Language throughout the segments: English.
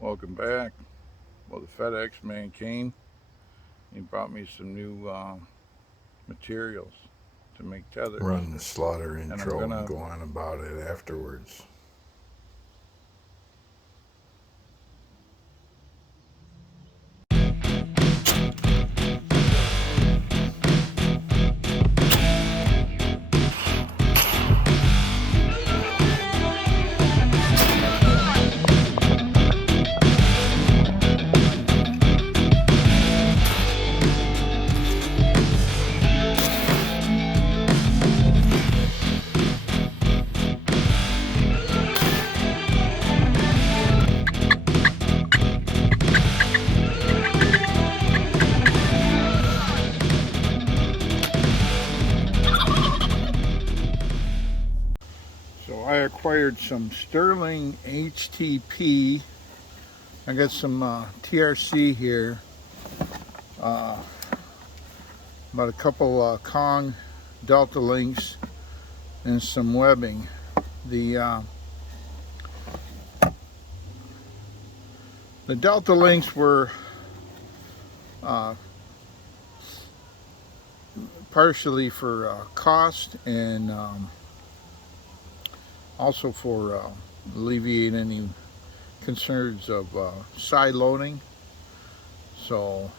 Welcome back. Well, the FedEx man came. He brought me some new materials to make tethers, Run the slaughter and I'm intro and gonna. go on about it afterwards. So I acquired some Sterling HTP. I got some TRC here. Uh, about a couple Kong Delta links and some webbing. The the Delta links were uh, partially for cost and also for alleviating any concerns of side loading. So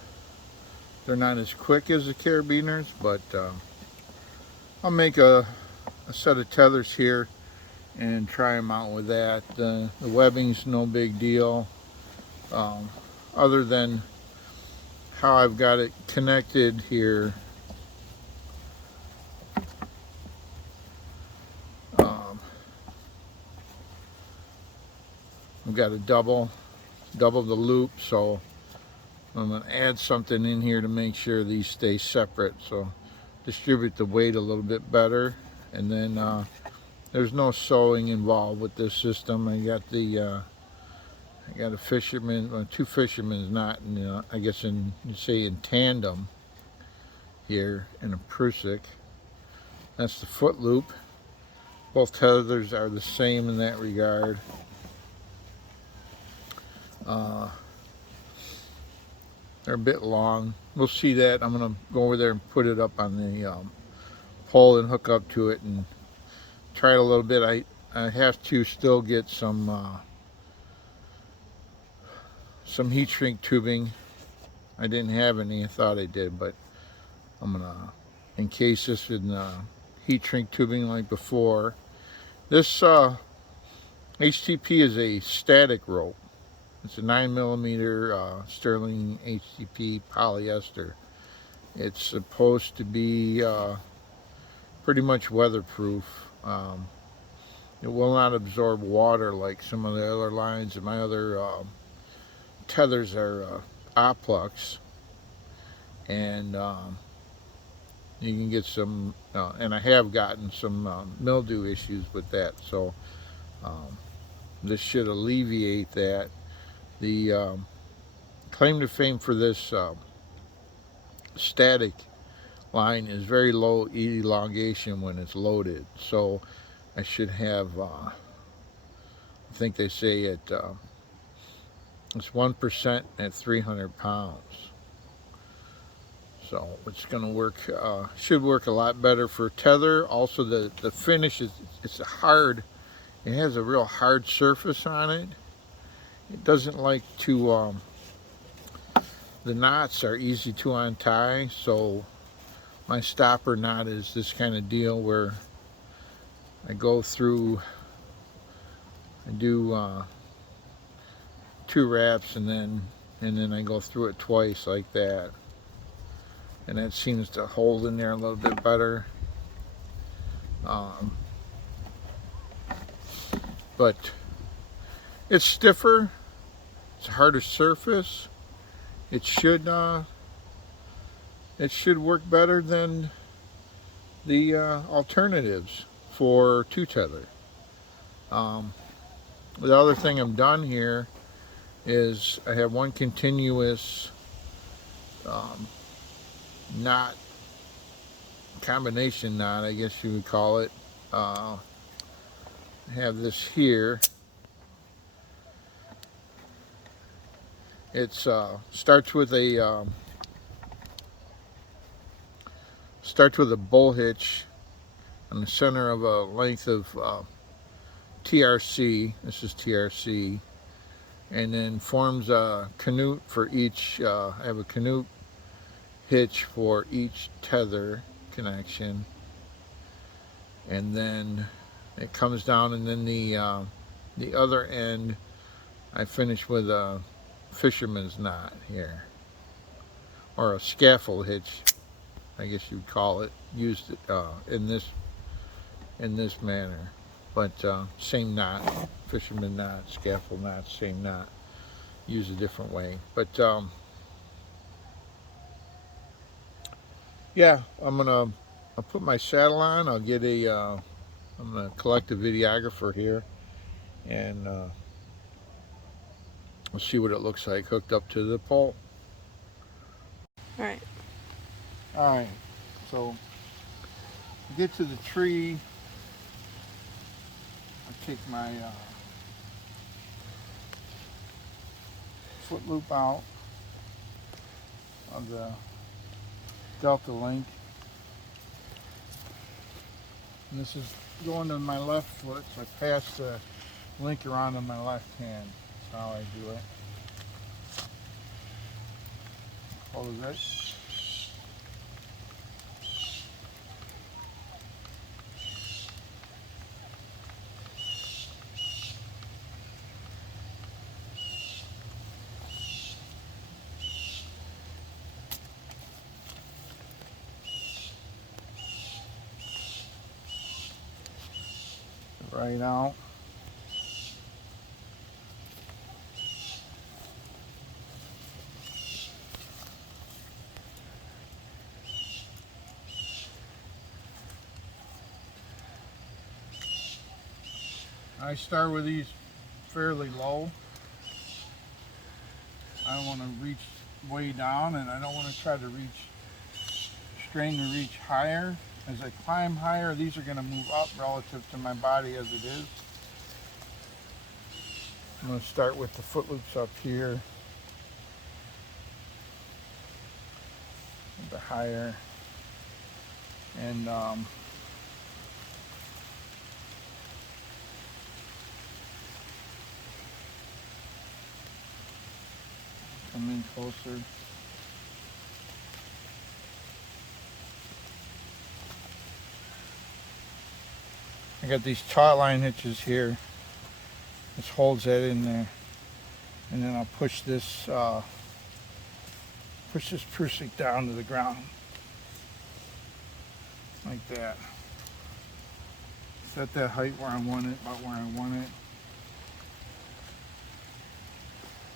they're not as quick as the carabiners, but I'll make a set of tethers here and try them out with that. The webbing's no big deal, other than how I've got it connected here. I've got to double the loop, so I'm going to add something in here to make sure these stay separate, so distribute the weight a little bit better. And then there's no sewing involved with this system. I got a fisherman, well, two fishermen's knot, and I guess you say in tandem here in a prusik. That's the foot loop. Both tethers are the same in that regard. They're a bit long. We'll see that. I'm going to go over there and put it up on the pole and hook up to it and try it a little bit. I have to still get some heat shrink tubing. I didn't have any. I thought I did, but I'm going to encase this in heat shrink tubing like before. This HTP is a static rope. It's a 9mm Sterling HTP polyester. It's supposed to be pretty much weatherproof. It will not absorb water like some of the other lines. And my other tethers are oplux, and you can get some, and I have gotten some mildew issues with that. So this should alleviate that. The claim to fame for this static line is very low elongation when it's loaded. So I should have, I think they say it's 1% at 300 pounds. So it's going to work, should work a lot better for tether. Also the finish it's it has a real hard surface on it. It doesn't like to, the knots are easy to untie, so my stopper knot is this kind of deal where I go through, I do 2 wraps and then I go through it twice like that, and that seems to hold in there a little bit better. But it's stiffer, it's a harder surface. It should work better than the alternatives for 2-tether. The other thing I've done here is I have one continuous knot, combination knot, I guess you would call it. I have this here, It's starts with a bull hitch on the center of a length of TRC. This is TRC, and then forms a canute for each. I have a canute hitch for each tether connection, and then it comes down, and then the other end I finish with a fisherman's knot here, or a scaffold hitch, I guess you'd call it, used in this manner, but same knot, fisherman knot, scaffold knot, same knot, used a different way. But yeah, I'll put my saddle on. I'll get I'm gonna collect a videographer here, and we'll see what it looks like hooked up to the pole. All right. All right, so get to the tree. I take my foot loop out of the Delta link, and this is going to my left foot, so I pass the link around on my left hand. That's how I do it. Close it. Right out. I start with these fairly low. I don't want to reach way down, and I don't want to try to strain to reach higher. As I climb higher, these are going to move up relative to my body as it is. I'm going to start with the foot loops up here, a bit higher, and come in closer. I got these taut line hitches here. This holds that in there, and then I'll push this prusik down to the ground like that. Set that height where I want it, about where I want it,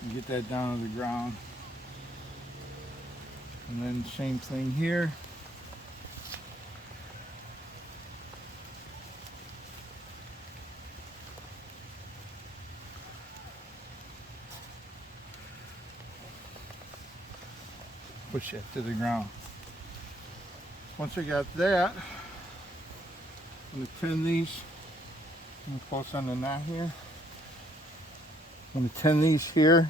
and get that down to the ground. And then same thing here. Push it to the ground. Once I got that, I'm going to tin these. I'm close on the knot here. I'm going to tin these here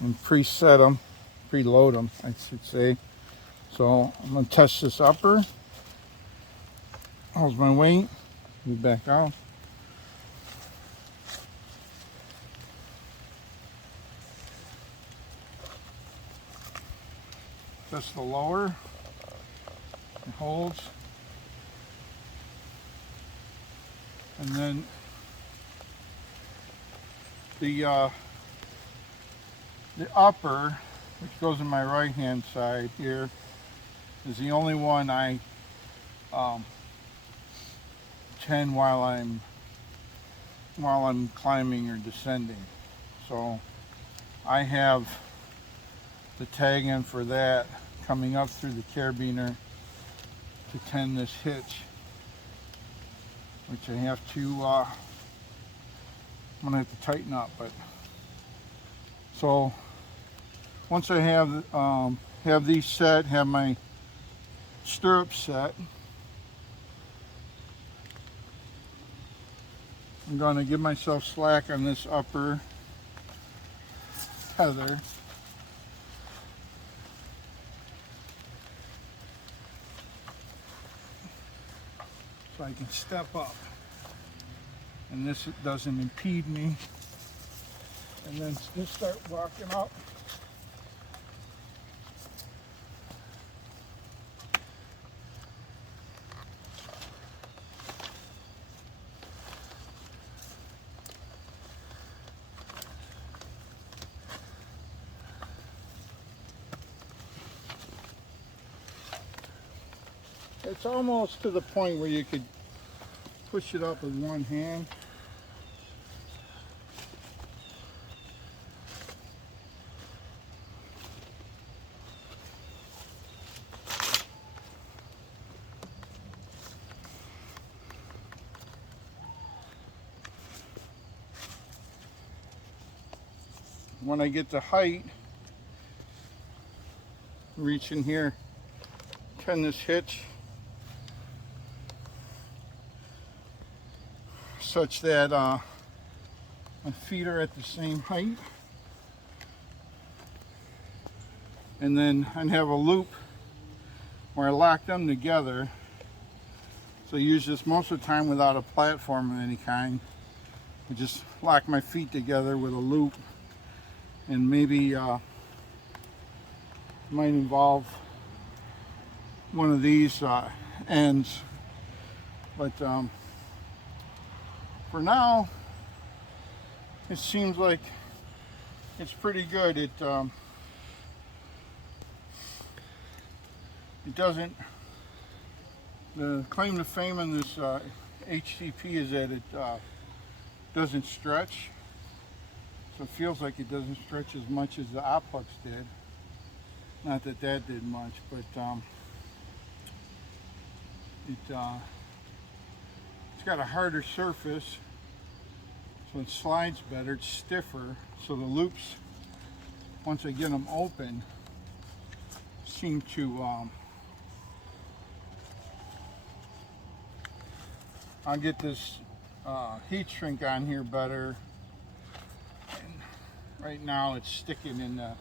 and preset them, preload them, I should say. So I'm going to test this upper. How's my weight? Move back out. Test the lower. It holds. And then the upper, which goes in my right hand side here, is the only one I tin while I'm climbing or descending. So I have the tag in for that coming up through the carabiner to tin this hitch, which I have to I'm gonna have to tighten up. But so once I have these set, have my stirrups set, I'm going to give myself slack on this upper tether. So I can step up. And this doesn't impede me. And then just start walking up. It's almost to the point where you could push it up with one hand. When I get to height, reach in here, turn this hitch such that my feet are at the same height, and then I have a loop where I lock them together. So I use this most of the time without a platform of any kind. I just lock my feet together with a loop, and maybe might involve one of these ends, but for now it seems like it's pretty good. It doesn't, the claim to fame on this HTP is that it doesn't stretch, so it feels like it doesn't stretch as much as the oplux did. Not that that did much, but it's got a harder surface, so it slides better. It's stiffer, so the loops, once I get them open, seem to I'll get this heat shrink on here better. And right now it's sticking in the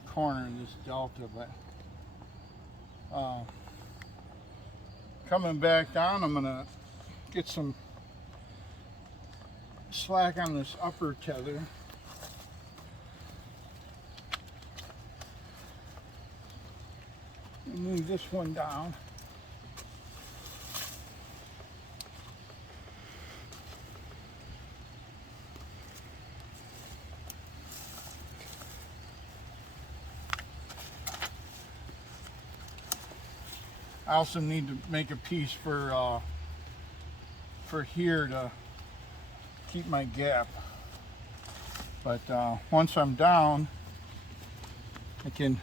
corner of this delta, but coming back down, I'm gonna get some slack on this upper tether. And move this one down. I also need to make a piece for here to keep my gap. But once I'm down, I can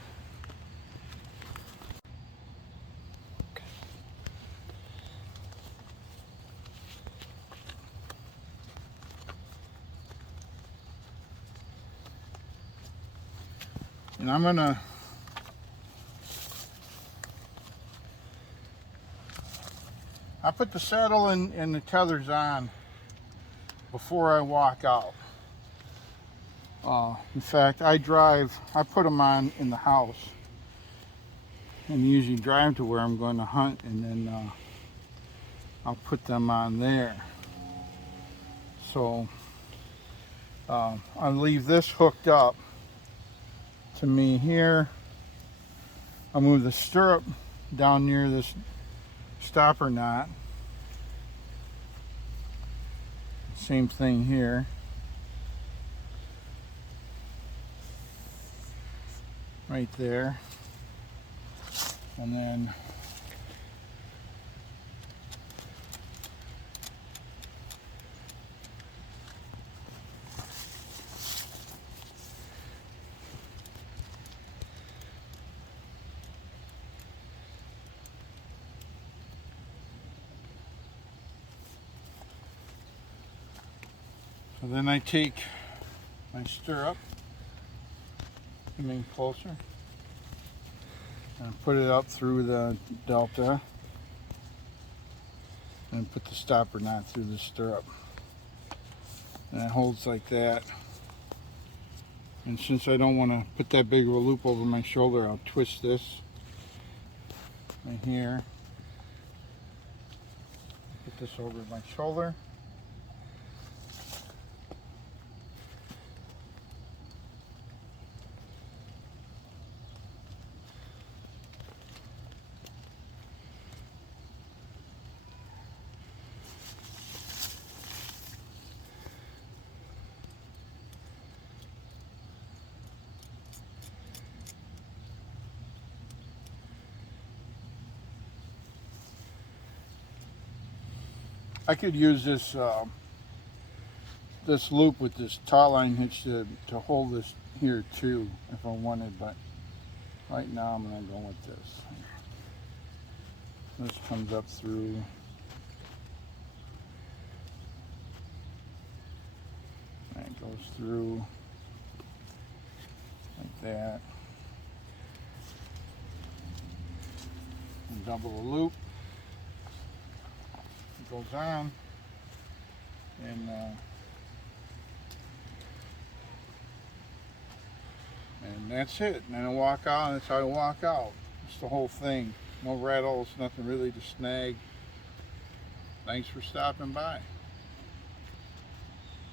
and I'm gonna I put the saddle and the tethers on before I walk out. In fact, I put them on in the house and usually drive to where I'm going to hunt, and then I'll put them on there. So I'll leave this hooked up to me here. I'll move the stirrup down near this stopper knot. Same thing here. Right there. And then I take my stirrup, coming closer, and put it up through the delta. and put the stopper knot through the stirrup. And it holds like that. And since I don't want to put that big of a loop over my shoulder, I'll twist this right here. Put this over my shoulder. I could use this this loop with this taut line hitch to hold this here too if I wanted, but right now I'm going to go with this. This comes up through. And it goes through like that. And double a loop. It goes on. And that's it. And then I walk out, and that's how I walk out. It's the whole thing. No rattles, nothing really to snag. Thanks for stopping by.